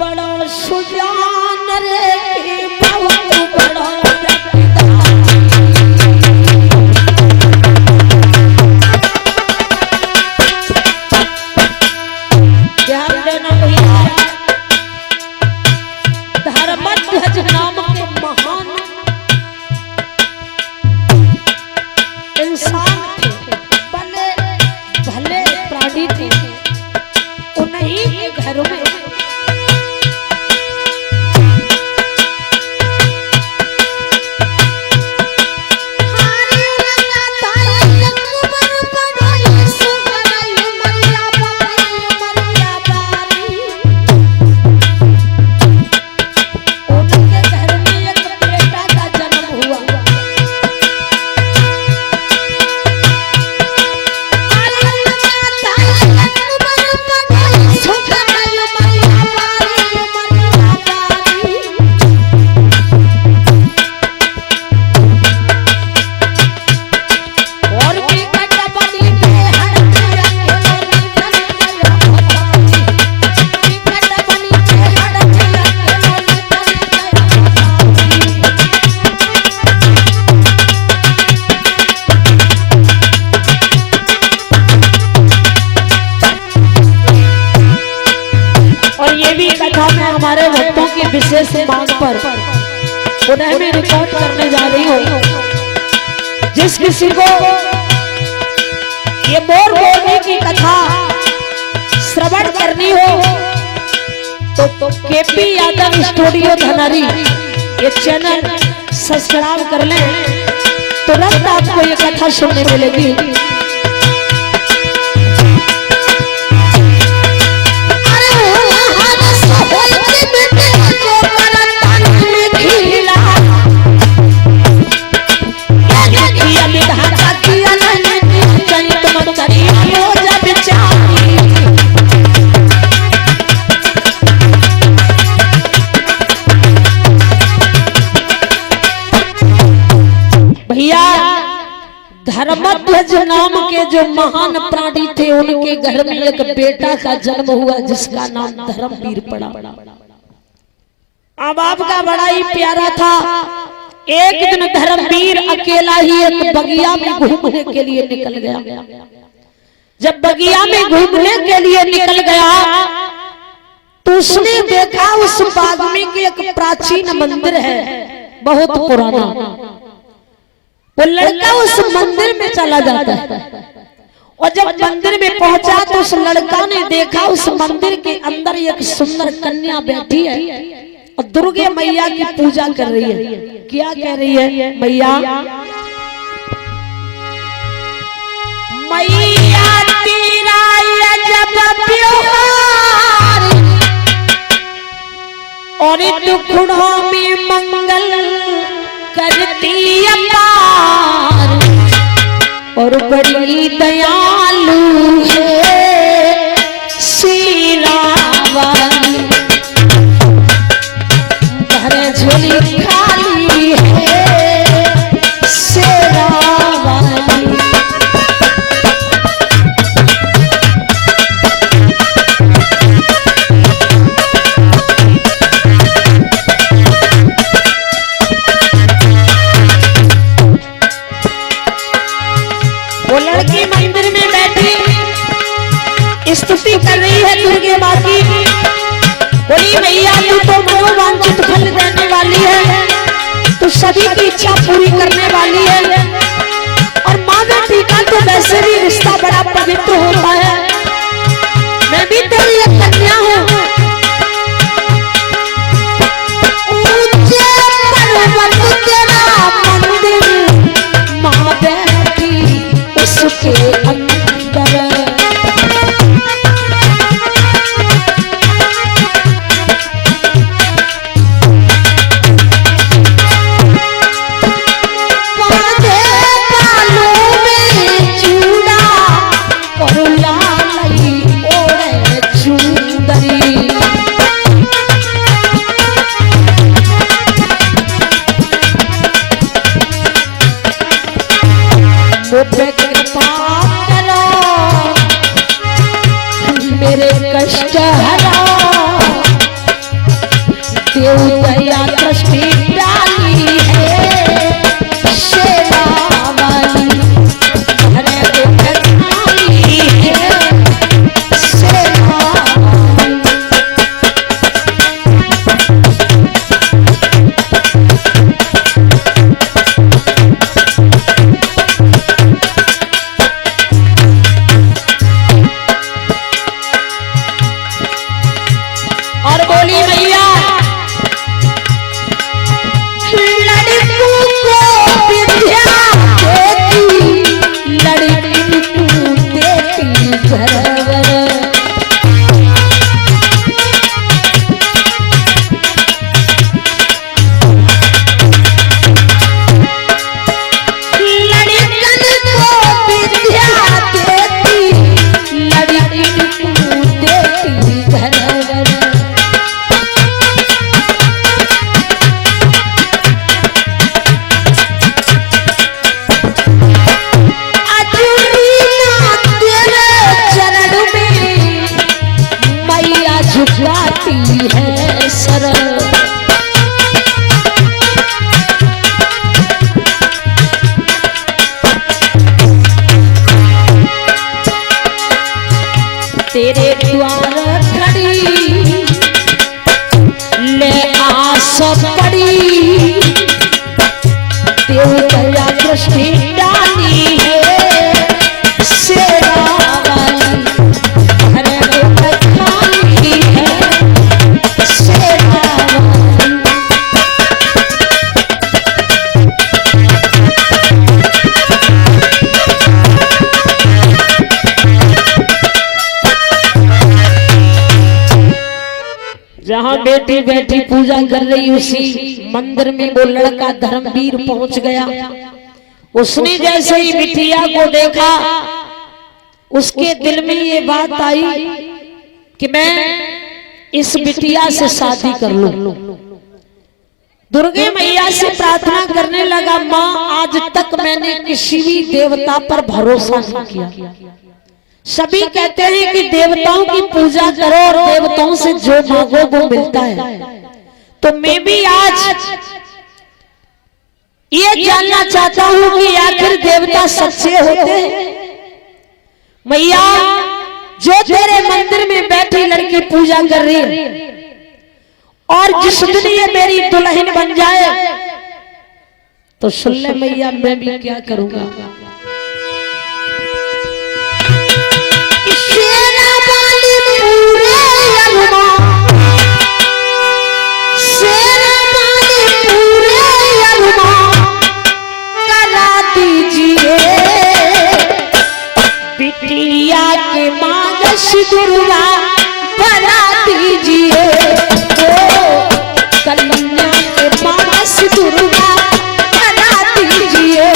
बड़ा सुजान रे बहुत बड़ा ध्यान देना भैया। धर्मध्वज नाम के महान इंसान थे, बड़े भले प्राणी थे। उन्हीं के घरों में हमारे भक्तों की विशेष मांग पर उन्हें मैं रिकॉर्ड करने जा रही हूँ। जिस किसी को ये मोर बोलने की कथा श्रवण करनी हो तो केपी यादव स्टूडियो धनारी ये चैनल सब्सक्राइब कर लें, तुरंत आपको ये कथा सुनने मिलेगी। धर्मध्वज नाम के जो महान प्राणी थे उनके घर में एक बेटा का जन्म हुआ जिसका नाम धर्मवीर पड़ा। अब आपका बड़ा ही प्यारा था। एक दिन धर्मवीर अकेला ही एक बगिया में घूमने के लिए निकल गया। जब बगिया में घूमने के लिए निकल गया तो उसने देखा उस बाग में एक प्राचीन मंदिर है, बहुत पुराना। वो लड़का उस मंदिर में चला जाता है और जब मंदिर में पहुंचा तो उस लड़का ने देखा उस मंदिर के अंदर एक सुंदर कन्या बैठी है और दुर्गे मैया की पूजा कर रही है। क्या कह रही है? मैया मैया तेरा अजब प्यार और दुखड़ों में मंगल करती अपार और बड़ी दयालु है शेरावाली, भरे झोली खाली है शेरावाली। स्तुति कर रही है दुर्गे माँ की। बोली मैया तू तो मनोवांछित फल देने वाली है, तू सभी की इच्छा पूरी करने वाली है और माँ बेटी का तो वैसे भी रिश्ता बड़ा पवित्र होता है। मैं भी तेरी एक कन्या हूँ, के अंदर। बांधे बालों में चूड़ा और लाली ओढ़े चुंदरी। मुझे कृपा करो मेरे कष्ट हरा, देव दया दृष्टि डाली है शेरा वाली, हरे दुख खाली है शेरा वाली। और बोली मैया लड़कों को विद्या देती, लड़की को देती घरवर। लड़कन को विद्या देती, लड़की को देती घरवर। झुकाती है सर। तेरे द्वार खड़ी ले आस पड़ी, देव दया दृष्टि डाली है शेरा वाली, हरे दुख खाली है शेरा वाली। जहाँ बेटी बैठी पूजा कर रही उसी मंदिर में वो लड़का धर्मवीर पहुंच गया। उसने जैसे ही बिटिया को देखा उसके दिल में ये बात आई कि मैं इस बिटिया से शादी कर लूं। दुर्गे मैया से प्रार्थना करने लगा, माँ आज तक मैंने किसी भी देवता पर भरोसा नहीं किया। सभी कहते हैं कि देवताओं की पूजा करो और देवताओं से जो मांगो वो मिलता है। तो मैं भी आज ये जानना चाहता हूं कि आखिर देवता सच्चे होते हैं। मैया जो तेरे मंदिर में बैठी लड़की पूजा कर रही है और जिस दिन ये मेरी दुल्हन बन जाए तो सुन ले मैया मैं भी क्या करूंगा। बिटिया के मांगस दुर्गा बना दीजिए, कन्या के मांगस दुर्गा बना दीजिए।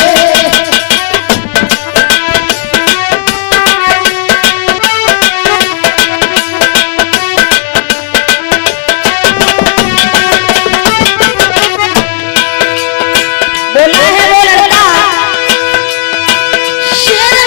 बोला है वो लड़का शेरा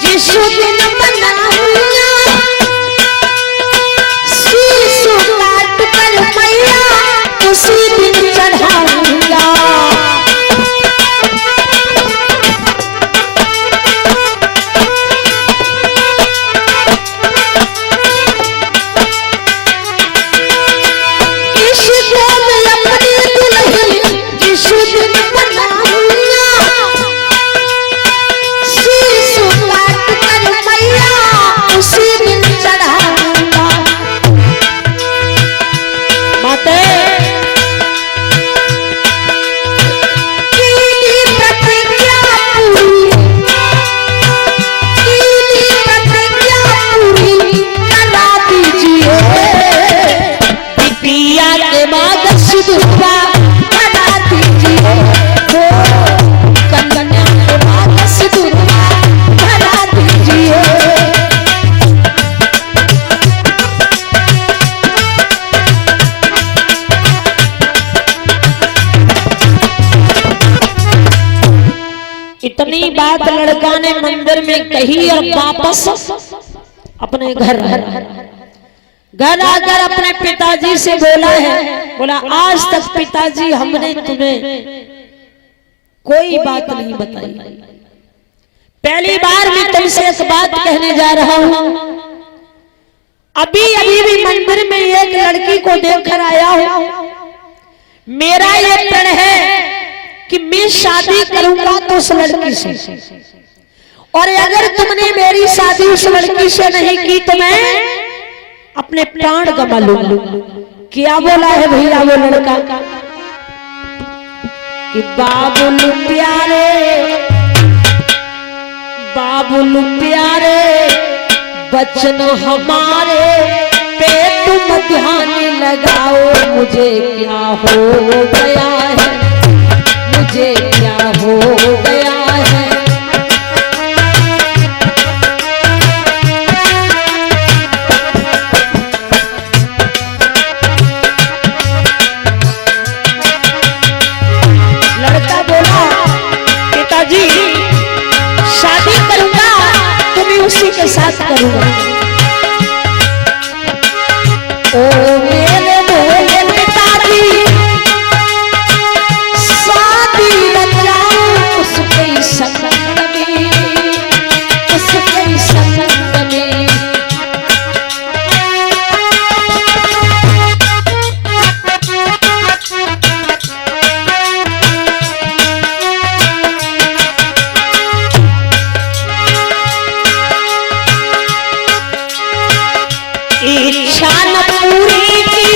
जिस दिन बनाऊंगा शीशु काट कर मैया उसी दिन चढ़ाऊंगा। इतनी बात लड़का ने मंदिर में कही और वापस अपने घर आकर अपने पिताजी से बोला है, बोला आज तक पिताजी हमने तुम्हें कोई बात नहीं बताई, पहली बार मैं तुमसे एक बात कहने जा रहा हूं। अभी भी मंदिर में एक लड़की को देखकर आया हूं। मेरा ये प्रण है कि मैं शादी करूंगा तो उस लड़की से, और अगर तुमने मेरी शादी उस लड़की से नहीं की तो मैं अपने प्राण गंवा लूंगा। क्या बोला है भैया वो लड़का कि बाबुल प्यारे बचन हमारे पे तुम ध्यान लगाओ, मुझे क्या हो गया है, मुझे क्या हो गया है। लड़का बोला पिताजी शादी करूंगा तो मैं उसी के साथ करूंगा। ओ मेरे भोले पिताजी इच्छा न पूरी की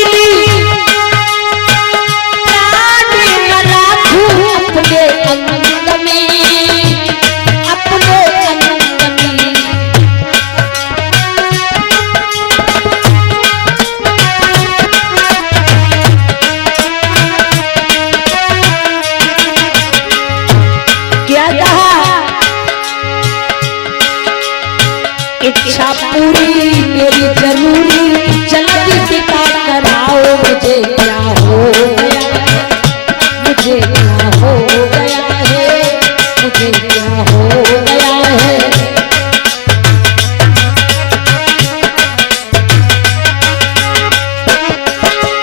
अपने अंग में, अपने अंग में। क्या कहा इच्छा पूरी मेरी जरूरी, जल्दी पिता कराओ, मुझे क्या हो गया है, मुझे क्या हो गया है, मुझे क्या हो गया है।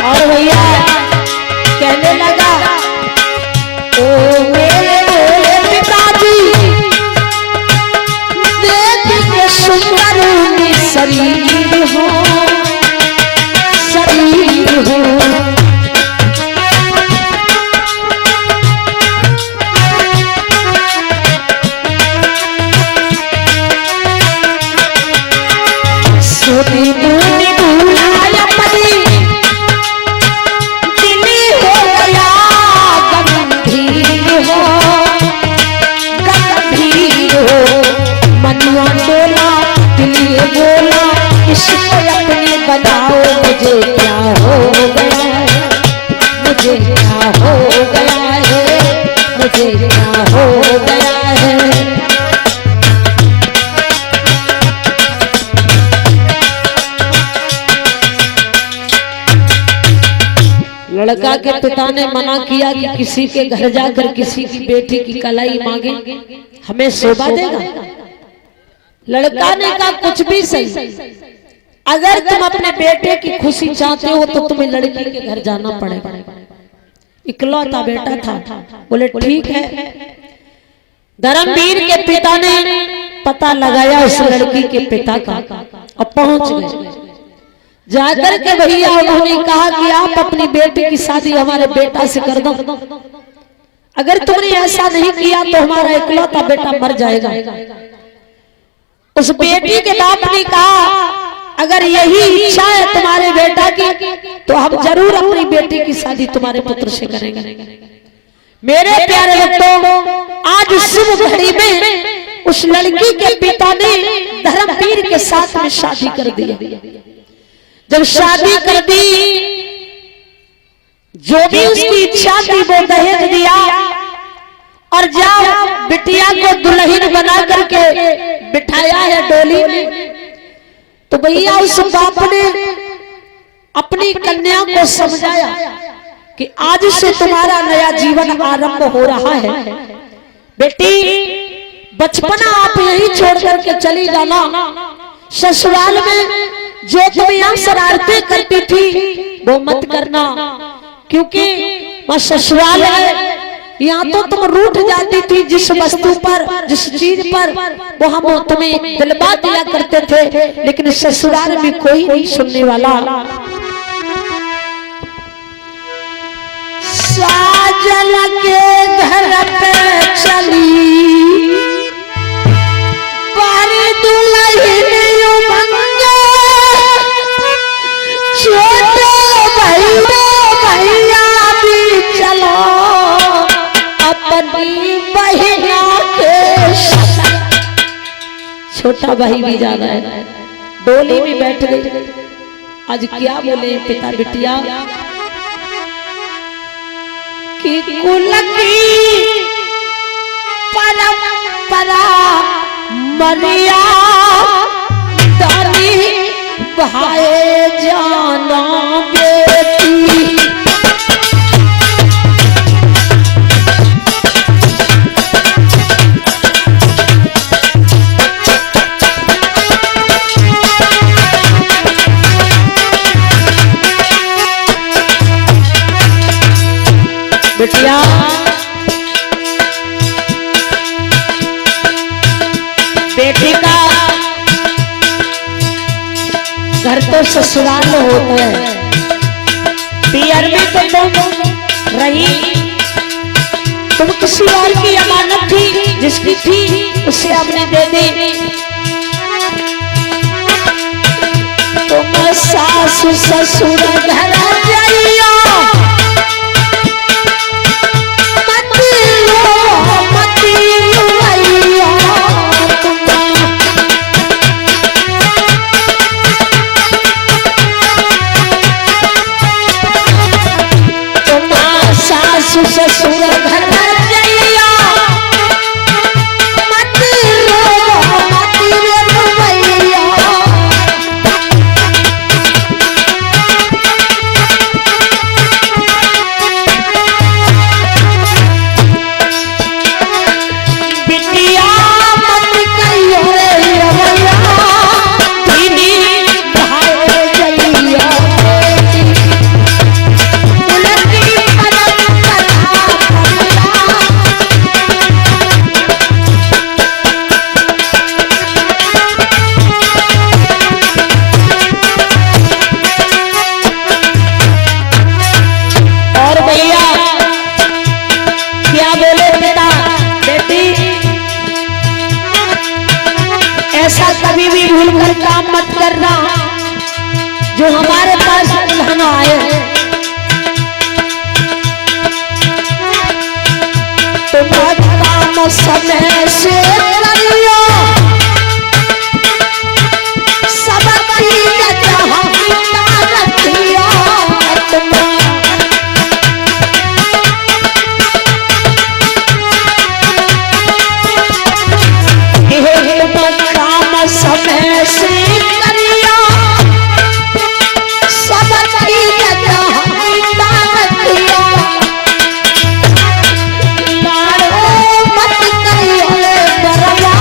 और भैया कहने लगा ओ मेरे भोले पिताजी देख के सुंदर शरीर हो, शरीर हो। सोनी बूनी बुलाया परी दिली हो गया गंभीर हो, गंभीर हो। मनुआ बोला दिली बोला इसको अपनी बनाओ, मुझे क्या हो गया है, मुझे क्या हो गया है, मुझे क्या हो गया है। लड़का के पिता ने मना किया कि किसी के घर जाकर किसी की बेटी की कलाई मांगे, हमें शोभा देगा। लड़का ने कहा कुछ भी सही, अगर तुम अपने बेटे की खुशी चाहते हो तो तुम्हें लड़की के घर जाना पड़ेगा। इकलौता बेटा था। बोले ठीक है। धर्मवीर के पिता ने पता लगाया उस लड़की के पिता का और पहुंच गए। जाकर के भैया उन्होंने कहा कि आप अपनी बेटी की शादी हमारे बेटा से कर दो, अगर तुमने ऐसा नहीं किया तो हमारा इकलौता बेटा मर जाएगा। उस बेटी के बाप ने कहा अगर यही इच्छा है तुम्हारे बेटा की तो हम जरूर अपनी बेटी की शादी तुम्हारे पुत्र से करेंगे। मेरे प्यारे भक्तों, आज शुभ घड़ी में उस लड़की के पिता ने धर्मवीर के साथ में शादी कर दी। जब शादी कर दी, जो भी उसकी इच्छा थी वो दहेज दिया और जब बिटिया को दुल्हन बना करके बिठाया है डोली में, तो भैया उस बाप ने अपनी कन्या को समझाया कि आज से तुम्हारा नया जीवन आरंभ हो रहा है। बेटी, बचपना आप यही छोड़ करके चली जाना। ससुराल में जो तुम यहाँ शरारतें करती थी वो मत करना, क्योंकि वह ससुराल है। यहाँ तो तुम रूठ जाती थी जिस वस्तु पर, जिस चीज पर वो हम तुम्हें दिलवा दिया करते थे, लेकिन ससुराल में कोई नहीं सुनने वाला। साजन के घर पे चली पर दुल्हन उमंगे, छोटे भैया भी चलो अपनी बहिना के साथ। छोटा भाई भी जा रहा है, डोली में बैठ गई। आज क्या बोले पिता बिटिया कि कुल की परंपरा मरिया दानी भाए जाना बेटी। बिटिया, बेटी का घर तो ससुराल में होता है, पियर में तो तुम रही, तुम किसी और की अमानत थी, जिसकी थी उसे हमने दे दी। तुम सासु ससुर घर जाइयो, ससुर घर जाइया मत रो मत रो भैया। बिटिया मत कहियो रे भैया, दीदी भाई जइया। ऐसा कभी भी भूलकर काम मत करना जो हमारे पास दुल्हन आए तो मत काम समय से करियो, सब चीज जहाँ रखियो। समय से करियो, सब चीज जहाँ रखियो। लाड़ो मत करियो बरवा,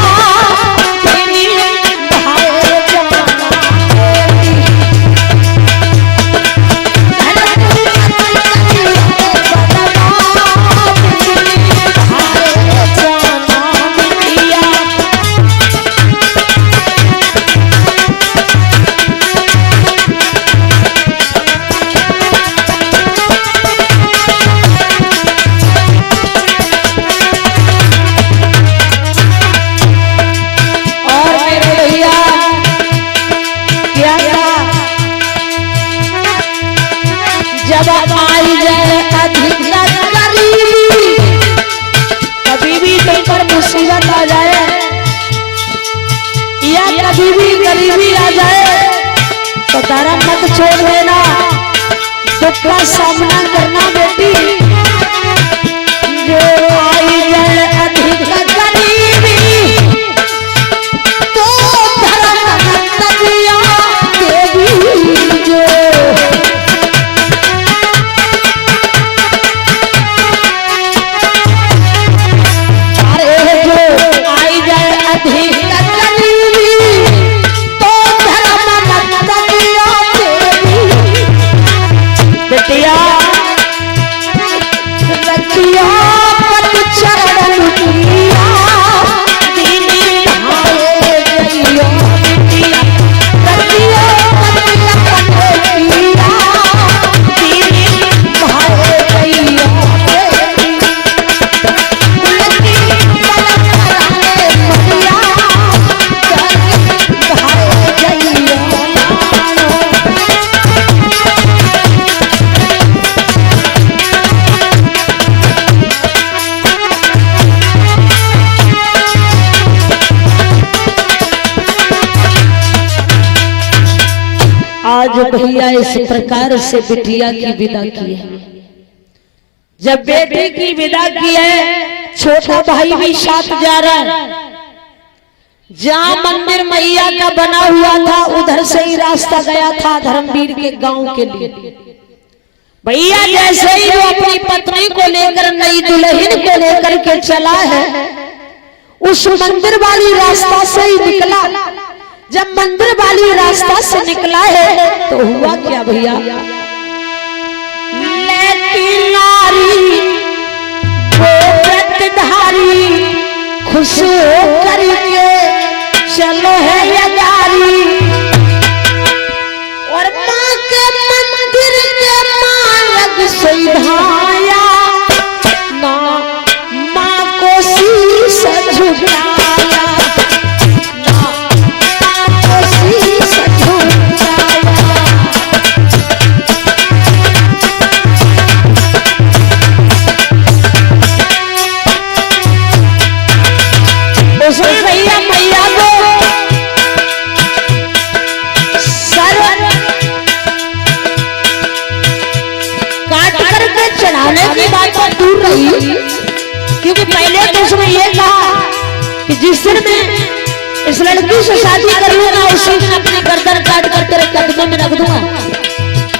भैया कभी भी गरीबी आ जाए तो धर्म मत छोड़ देना, दुख का सामना करना बेटी। जो आई जाए अधिक गरीबी तो धर्म तजिया देवी जो। अरे जो आई जाए अधिक आज भैया इस प्रकार से बिटिया की विदा की है। जब बेटी की विदा की है, छोटा भाई भी साथ जा रहा है। जहाँ मंदिर मैया का बना हुआ था उधर से ही रास्ता गया था धर्मवीर के गांव के लिए। भैया जैसे ही वो अपनी पत्नी को लेकर नई दुल्हन को लेकर के चला है, उस मंदिर वाली रास्ता से ही निकला। जब मंदिर वाली रास्ता से निकला है तो हुआ क्या भैया, लेकिन नारी वो व्रतधारी खुश होकर के चलो है यदारी। और माँ के मंदिर के मार्ग से धाया ना माँ को शीश झुकाया। दूर रही, क्योंकि पहले तो उसमें ये कहा कि जिस दिन मैं इस लड़की से शादी कर लूंगा उसी दिन अपनी गर्दन काट कर तेरे कदमों में रख दूंगा।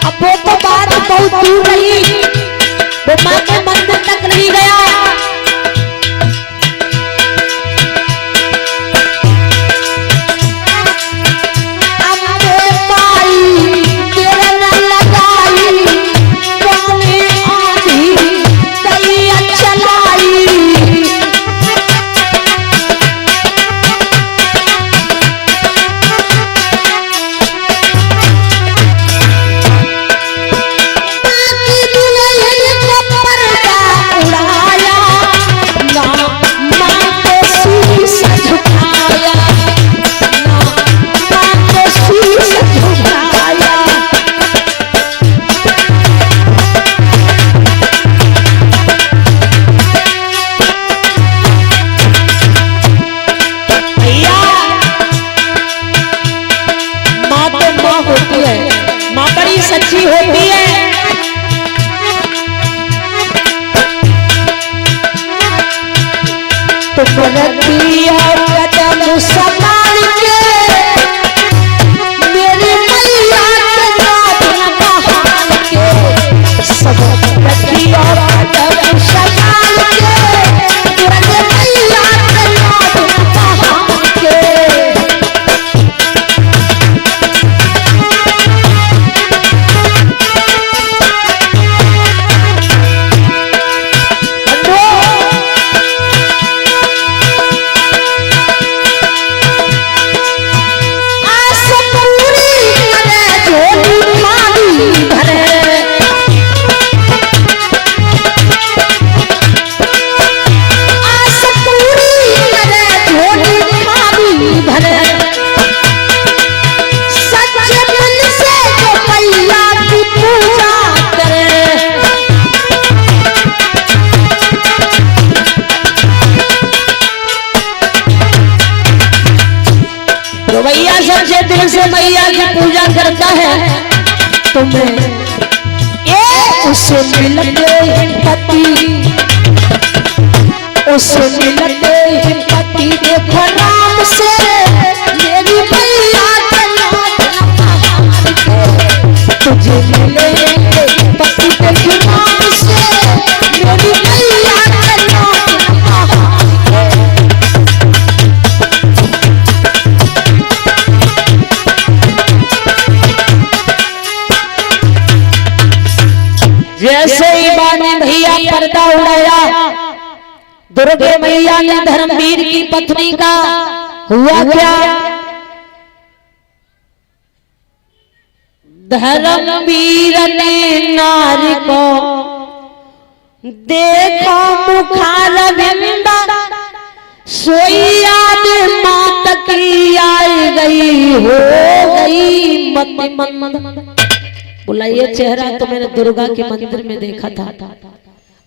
अब वो तो बात बहुत दूर रही, वो माँ के मंदिर तक नहीं गया। सच्ची होती है। तो बनती है कदम संभाल के मेरी मैया के नाम बहाल के। सब बनती है कदम संभाल के मेरी मैया के नाम बहाल के। भैया सच्चे दिल से मैया की पूजा करता है तो मैं उससे मिलते ही पति, उससे मिलते ही पति देखो राम से मेरी मैया तुझे मिले पति देखो राम से मेरी मैया जैसे ही मां ने भैया पर्दा उड़ाया, दुर्गे मैया ने धर्मवीर की पत्नी का हुआ क्या? धर्मवीर ने नारी को देखो मुखारविंदा, सोई याद मात की आई गई, हो गई मत मंद। बोला ये चेहरा तो मैंने दुर्गा के मंदिर में देखा था।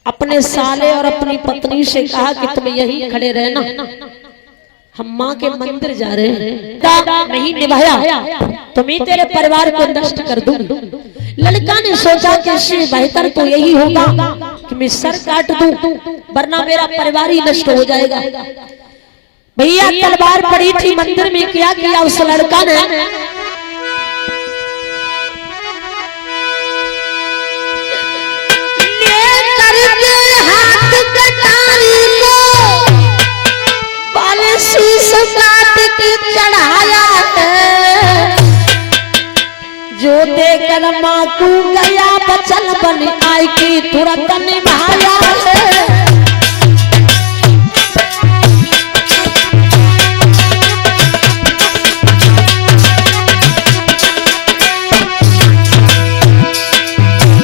अपने साले और अपनी पत्नी से कहा कि तुम यहीं खड़े रहना, हम माँ के मंदिर जा रहे हैं। नहीं निभाया तुम ही तेरे परिवार को नष्ट कर दूंगी। लड़का ने सोचा कि इससे बेहतर तो यही होगा कि मैं सर काट दूं, वरना मेरा परिवार ही नष्ट हो जाएगा। भैया तलवार पड़ी थी मंदिर में, क्या किया उस लड़का ने? हाथ कटारी को बाले शीश काट के चढ़ाया है, जो देकर माँ को गया बचन बन आई की तुरंत निभाया है।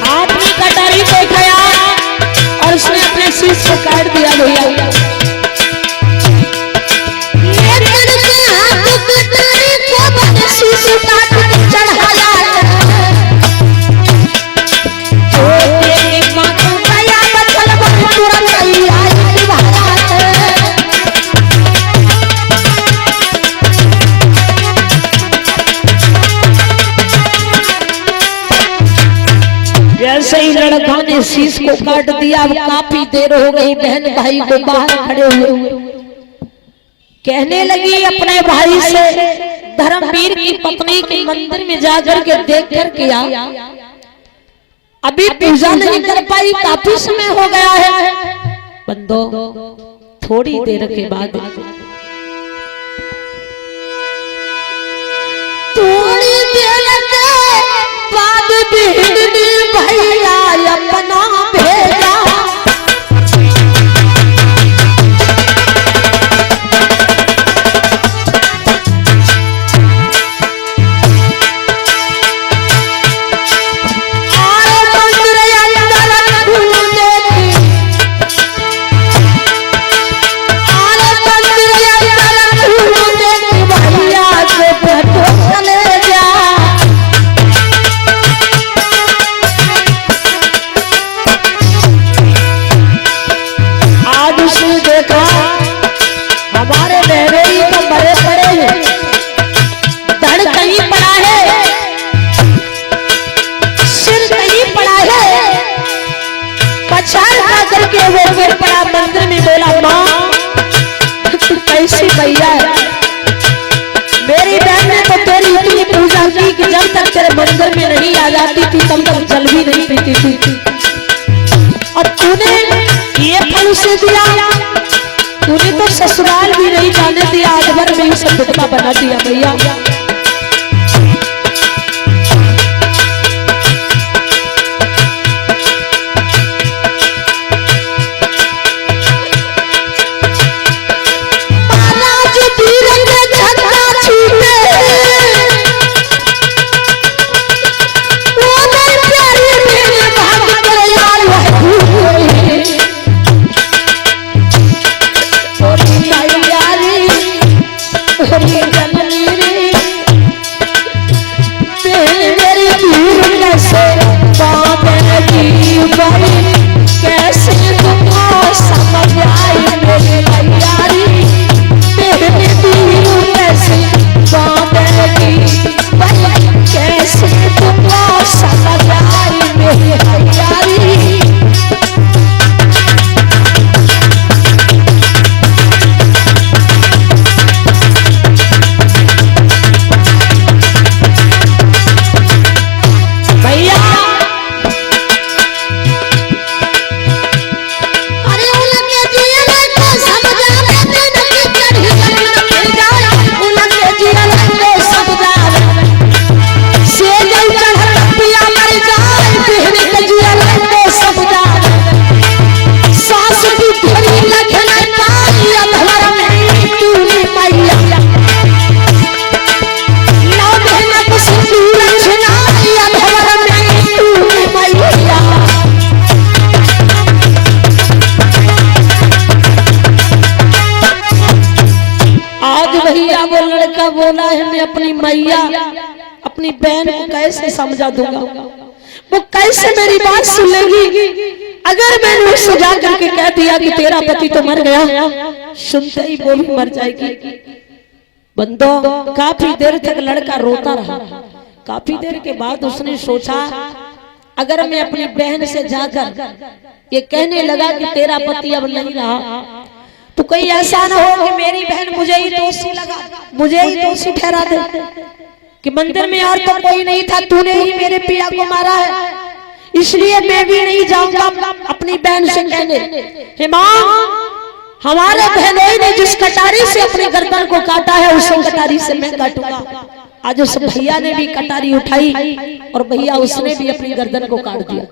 आपने कटारी को गया और उसने अपने शीश को काट दिया। भैया शीश काट के चढ़ाया माँ को गया बचल बन तुरंत आई जैसे ही लड़का ने शीश को काट दिया। अब काफी देर हो गई, बहन भाई को बाहर खड़े हुए कहने लगी अपने भाई से, धर्मवीर की पत्नी के मंदिर में जाकर के देख कर किया, अभी पूजा नहीं कर पाई, काफी समय हो गया है। बंदो थोड़ी देर के बाद, थोड़ी देर के बाद भैया अपना भेजा, मंदिर में बोला, माँ कैसी भैया है, मेरी बहन ने तो तेरी इतनी पूजा की कि जब तक तेरे मंदिर में नहीं आ जाती थी तब तक जल भी नहीं पीती थी, और तूने ये फल से दिया, तूने तो ससुराल भी नहीं जाने दिया, आज भर में सब विधवा बना दिया। भैया जननी है मैं अपनी मैया अपनी बहन को कैसे समझा दूंगा, वो कैसे मेरी बात सुन लेगी। अगर मैंने उससे जा करके कह दिया कि तेरा पति तो मर गया, सुनते ही वो भी मर जाएगी। बंदो काफी देर तक लड़का रोता रहा। काफी देर के बाद उसने सोचा अगर मैं अपनी बहन से जाकर ये कहने लगा कि तेरा पति अब नहीं रहा, तो कहीं ऐसा ना हो कि मेरी बहन मुझे ही दोषी लगा, मुझे ही दोषी ठहरा दे कि मंदिर में और तो कोई नहीं था, तूने ही मेरे पिया को मारा है, इसलिए मैं भी नहीं जाऊंगा अपनी बहन से कहने। हे मां, हमारे बहनोई ने जिस कटारी से अपनी गर्दन को काटा है उस कटारी से मैं काटूंगा। आज उस भैया ने भी कटारी उठाई और भैया उसने भी अपनी गर्दन को काट दिया।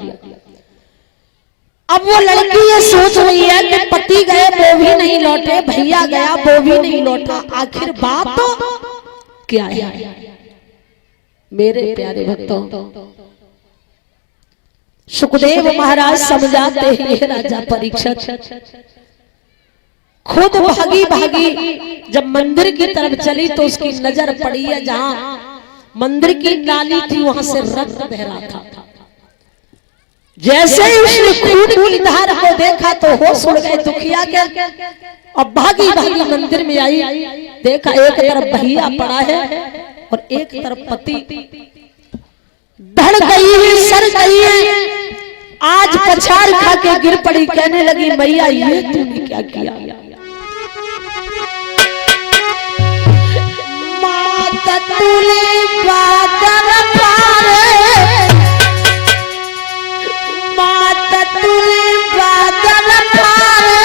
अब वो लड़की ये सोच रही है कि पति गए वो भी नहीं लौटे, भैया गया वो भी नहीं लौटा, आखिर बात तो क्या है। मेरे प्यारे भक्तों, सुखदेव महाराज समझाते हैं राजा परीक्षित खुद भागी भागी जब मंदिर की तरफ चली तो उसकी नजर पड़ी है जहां मंदिर की नाली थी वहां से रक्त बह रहा था। जैसे ही उसने खून की धार को देखा तो होश उड़ गए दुखिया के, और भागी भागी मंदिर में आई, देखा एक तरफ भैया पड़ा है और एक तरफ पति। धड़ गई है, सर गई है, आज पछाड़ खा के गिर पड़ी, कहने लगी मैया ये तूने क्या किया। माता तुले बादल पारे, माता तुले बादल पारे,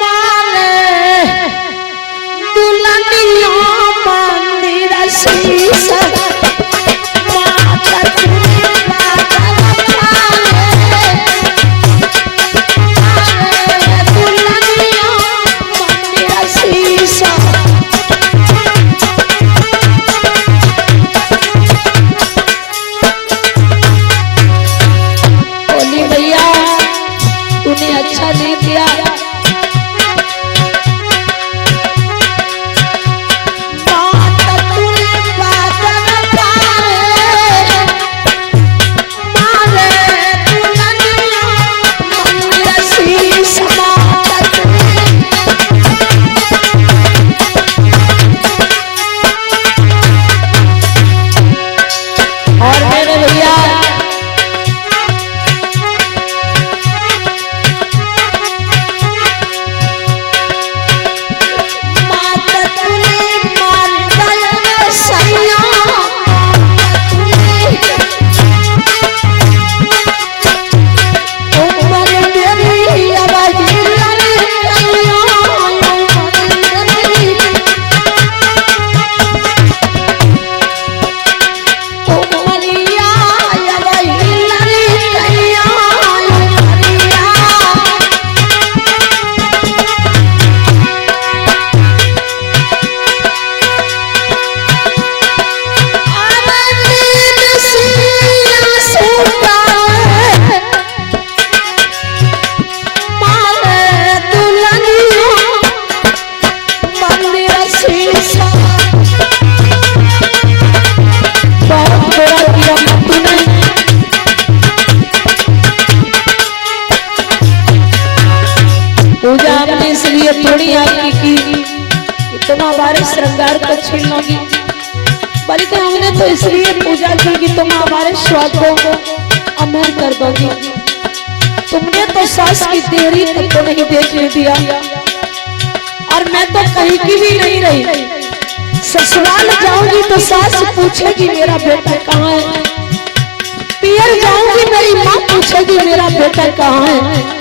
मारे दुल्हनिया मंदिर शीशा, माता तुले बादल पारे, दुल्हनिया मंदिर शीशा। बोली भैया तूने अच्छा नहीं किया, पूजा हमने इसलिए थोड़ी आपकी की कि तुम हमारे श्रृंगार को छीन लोगी, बल्कि हमने तो इसलिए पूजा की कि तुम हमारे स्वादों को अमर कर दोगी। तुमने तो सास की देरी तक तो नहीं देखने दिया, और मैं तो कहीं की भी नहीं रही। ससुराल जाऊंगी तो सास पूछेगी मेरा बेटा कहाँ है, पियर जाऊंगी मेरी माँ पूछेगी मेरा बेटा कहाँ है।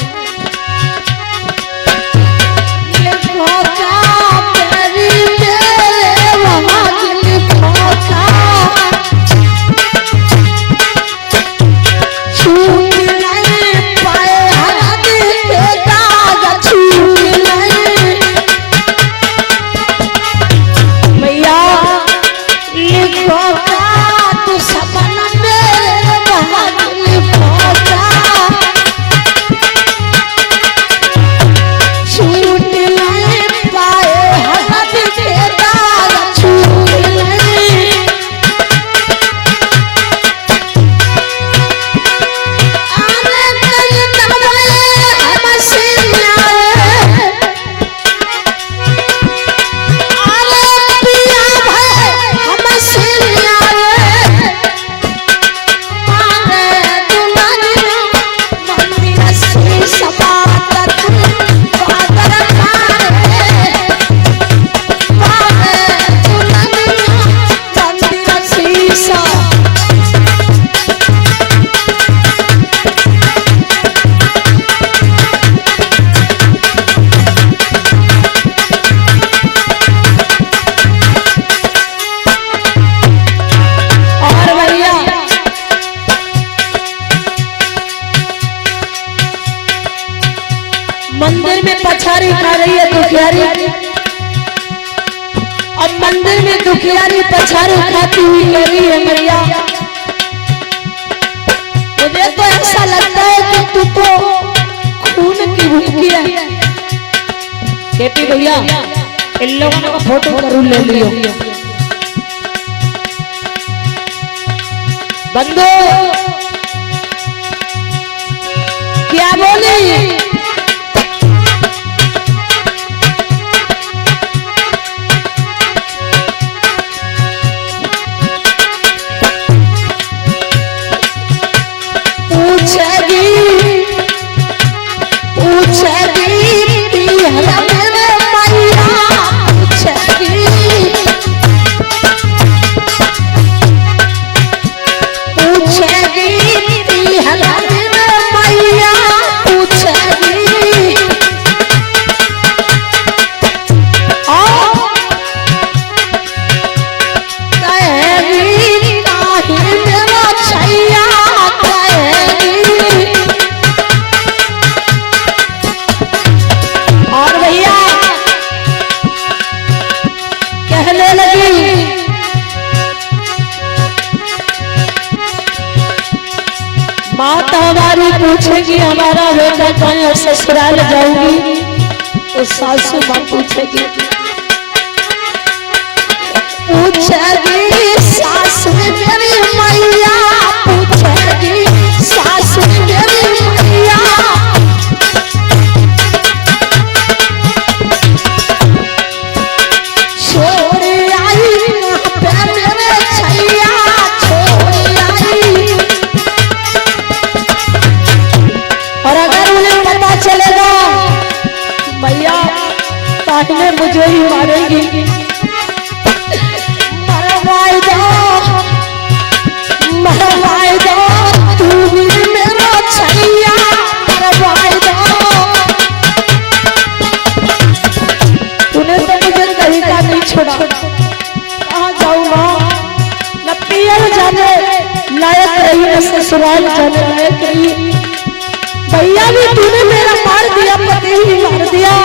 अब मंदिर में दुखियारी पछाड़ खाती हुई कह रही है मैया मुझे तो ऐसा लगता है कि तू तो खून की भूखी है। केपी भैया इन लोगों का फोटो जरूर ले लियो। बंदो क्या बोली माता हमारी पूछेगी हमारा बेटा कहीं ससुराल जाऊंगी तो सासू माँ पूछेगी सास मेरी मैया पूछेगी सास मेरी मैया मुझे ही मारेगी मरवाई दो तू भी मेरा छैया मरवाई दो। तूने तो मुझे तरीका नहीं छोड़ा कहाँ जाऊँ माँ न पियर जाने लायक रही न ससुराल जाने लायक रही। भैया भी तूने मेरा मार दिया पति ही मार दिया।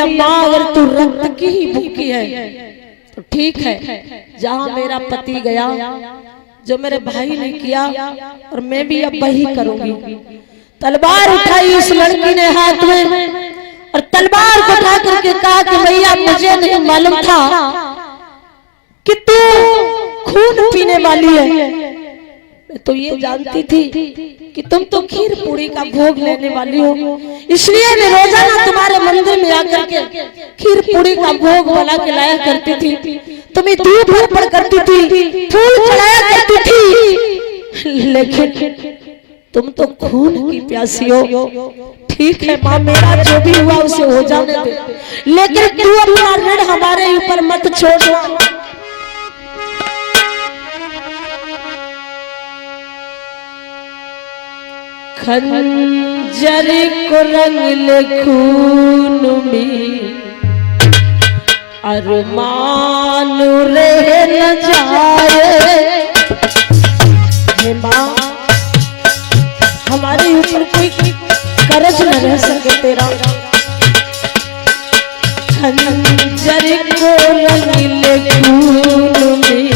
अम्मा अगर तू रक्त की ही भूखी है तो ठीक है, जहाँ मेरा पति गया जो मेरे भाई ने किया और मैं भी अब वही करूंगी। तलवार उठाई उस लड़की ने हाथ में और तलवार को उठा करके कहा कि भैया मुझे नहीं मालूम था कि तू खून पीने वाली है, तो ये जानती थी कि तुम तो खीर पूरी का भोग लेने वाली हो, इसलिए मैं रोजाना तुम्हारे मंदिर में आकर के खीर पूरी का भोग बना के लाया करती थी, तुम्हें दूध अर्पण करती थी, फूल चढ़ाया करती थी, लेकिन तुम तो खून की प्यासी हो। ठीक है माँ, मेरा जो भी हुआ उसे हो जाने दे, लेकिन तू अपना ऋण हमारे ऊपर मत छोड़। खंजर को रंग खून में अरमान रह न जाए। माँ हमारे ऊपर कोई कर्ज न रह सके तेरा। खंजर को रंग खून में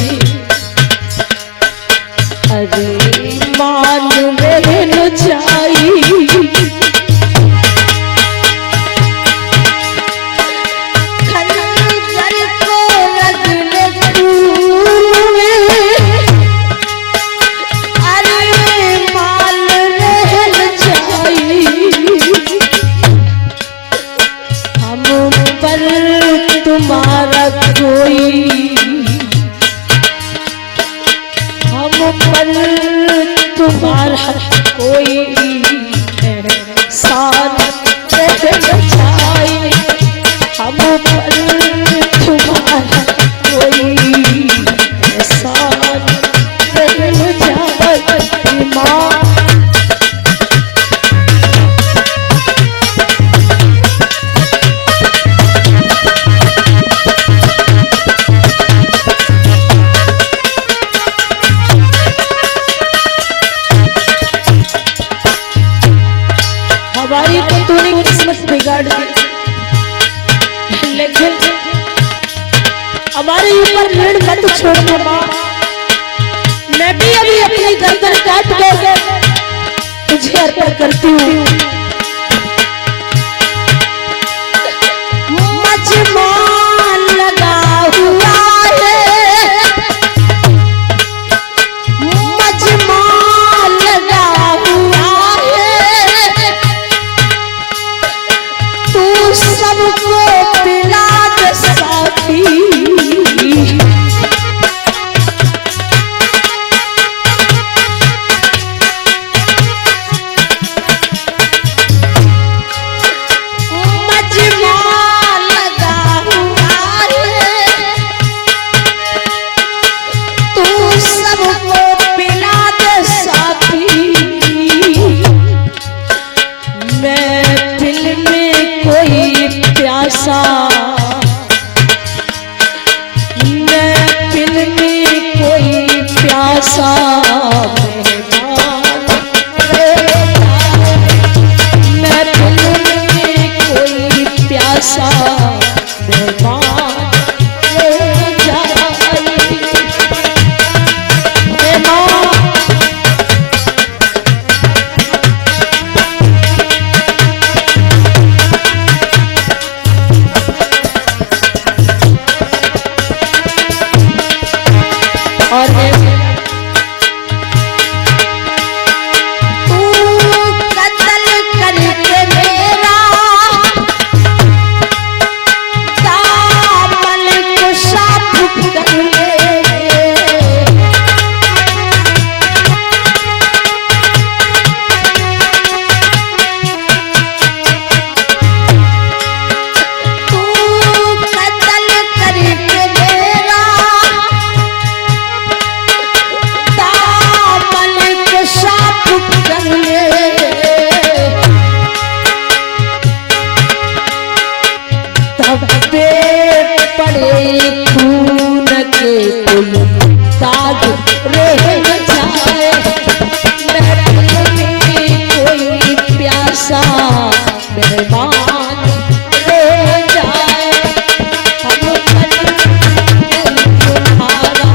अरमान रह न जाए। तुम्हारा कोई एहसान बचाए, हम पर तुम्हारा कोई एहसान बचाए माँ। हमारी तो तूने किस्मत बिगाड़ दी, लेकिन हमारे ऊपर ऋण मत छोड़ना माँ। मैं भी अभी अपनी गर्दन काट कर तुझे अर्पण करती हूँ। मजमान लगा हुआ है, मजमान लगा हुआ है, तू सबको पिला दे साथी। मजमान लगा हुआ है, तू सबको पिला दे साथी। मैं दिल में कोई प्यासा, मैं दिल में कोई प्यासा मेहमान मैं दिल में कोई प्यासा मेहमान ले जाए माँ। और तू कत्ल करके मेरा दामन को साफ कर ले, तू कत्ल करके मेरा दामन को साफ कर ले। तब पे पड़े खून के कोई दाग रह न जाए, मैं दिल में कोई प्यासा मेहमान रह जाए, हम पर तुम्हारा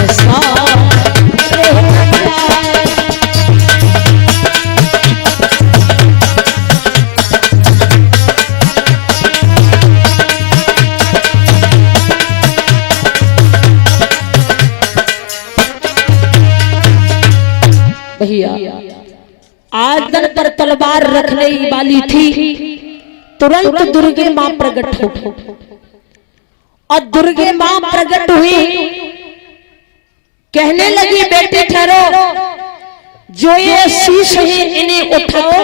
एहसान रह जाए। भैया आदर पर तलवार रखने वाली थी, तुरंत दुर्गे मां प्रकट हो, और दुर्गे मां प्रकट हुई, कहने लगी बेटे ठहरो, जो ये शीश है इन्हें उठाओ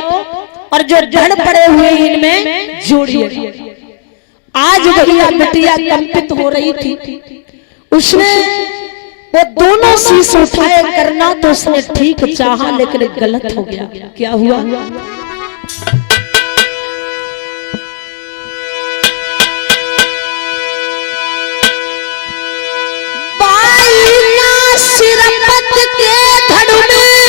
और जो जड़ पड़े हुए इनमें जोड़िए। आज भैया बिटिया कंपित हो रही थी, उसने वो दोनों शीश उठाए करना तो उसने ठीक चाहा लेकिन गलत हो गया। क्या हुआ? बाई ना सिर पत के धड़ में,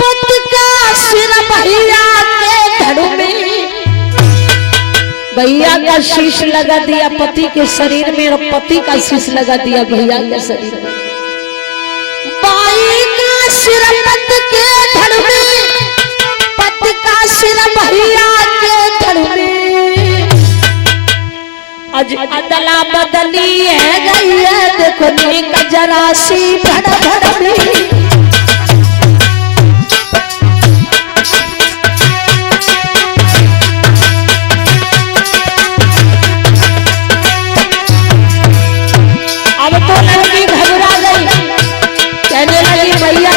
पत का सिर भैया के धड़ में, भैया का शीश लगा दिया पति के शरीर में और पति का शीश लगा दिया भैया के शरीर में। बाई का सिर पत के धड़ में, पति का सिर भैया के धड़ में, आज अदला बदली है गई है, देखो नीक जरा सी भड़ भड़ में। अब तो लड़की घबरा गई, कहने लगी भैया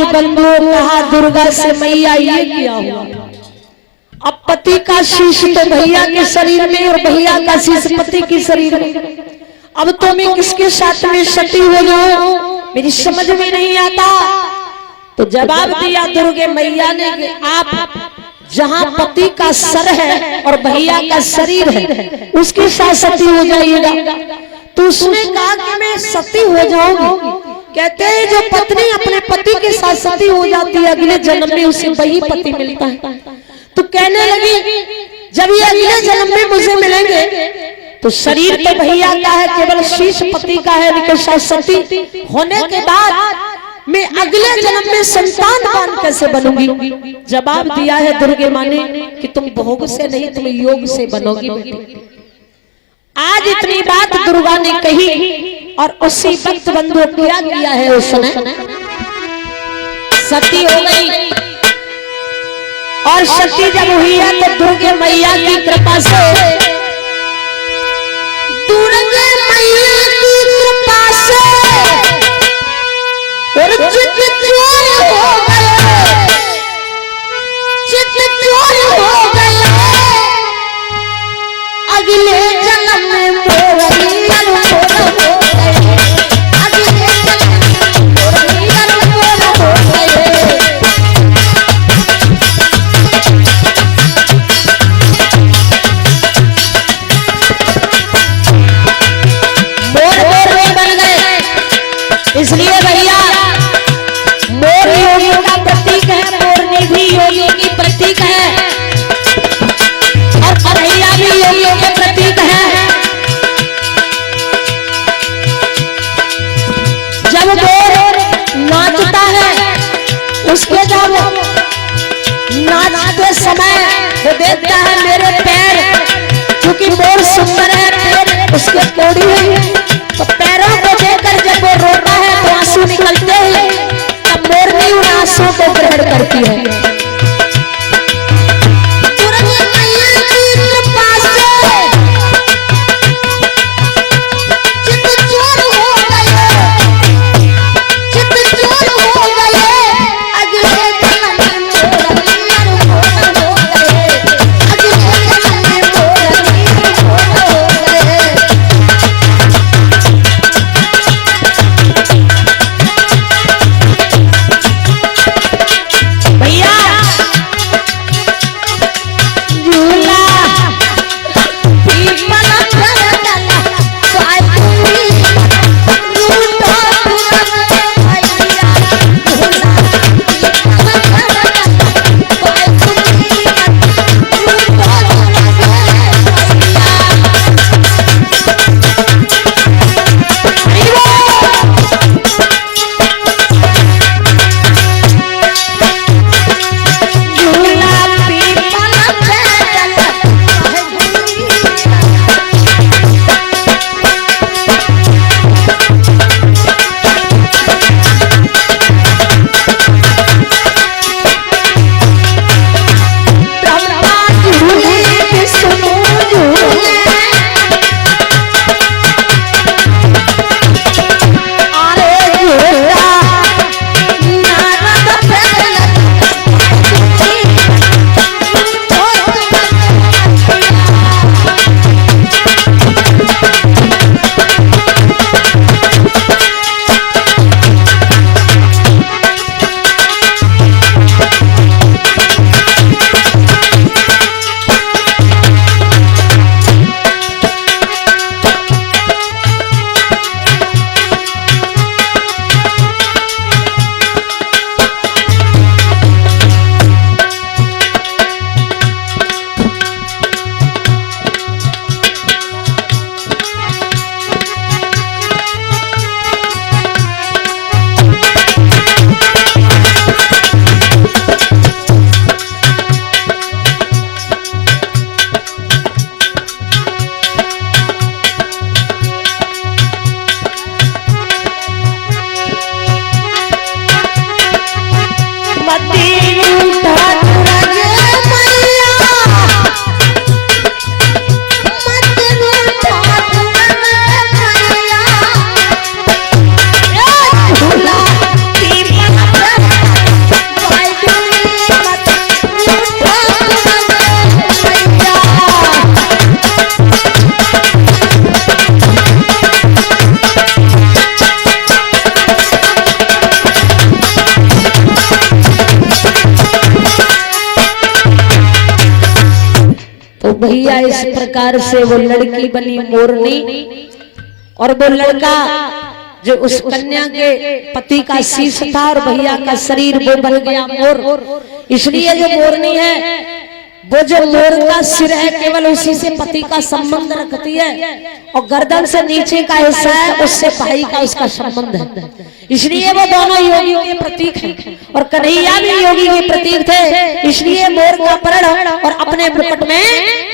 आज बंधुओं कहा दुर्गा से मैया ये किया हुआ। अब पति का शीश तो भैया के शरीर में और भैया का शीश पति के शरीर में, अब तो मैं किसके साथ में सती हो जाऊं मेरी समझ में नहीं आता। तो जवाब दिया दुर्गे मैया ने कि आप जहां पति का सर है और भैया का शरीर है उसके साथ सती हो जाइएगा। तो उसने कहा कि मैं सती हो जाऊंगी। कहते हैं जो पत्नी अपने पति के साथ सती हो जाती है अगले जन्म में उसे वही पति मिलता है। तो कहने लगी जब ये अगले जन्म में मुझे मिलेंगे तो शरीर तो भैया का है, केवल शीश पति का है, लेकिन सती होने के बाद मैं अगले जन्म में संतानवान कैसे बनूंगी। जवाब दिया है दुर्गे माँ ने कि तुम भोग से नहीं तुम योग से बनोगी बेटी। आज इतनी बात दुर्गा ने कही और उसी वक्त बंधु क्या किया है उसने सती हो गई। और सती जब हुई है तो दुर्गे मैया की कृपा से, दुर्गे मैया की कृपा से और चित चोर हो गए, चित चोर हो गए अगले जन्म में मोरनिया मोर हो गए, अगले जन्म में मोरनिया मोर हो गए। मोर मोर में बन गए। इसलिए भैया मोर योगी का प्रतीक है, मोरनी भी योगी की प्रतीक है और कन्हैया भी योगियों के प्रतीक है। जब मोर नाचता है उसके जब नाचते समय वो देखता है मेरे पैर, क्योंकि मोर सुंदर है पैर उसके कोड़ी है, तो पैरों को देखकर जब वो रोता है तो आंसू निकलते हैं, तब मोरनी उन आंसुओं को ग्रहण करती है। भैया इस प्रकार से वो लड़की बनी मोरनी और वो लड़का जो उस कन्या के पति का शीश था और भैया का शरीर वो बन गया मोर। इसलिए जो मोरनी है वो जो मोर का सिर है केवल उसी से पति का संबंध रखती है और गर्दन से नीचे का हिस्सा है उससे भाई का उसका संबंध है। इसलिए वो दोनों योगी के प्रतीक हैं और कन्हैया भी योगी के प्रतीक थे। इसलिए मोर का परण और अपने मुकुट में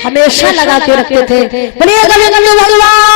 हमेशा लगा के रखते थे। बोलिए भगवान।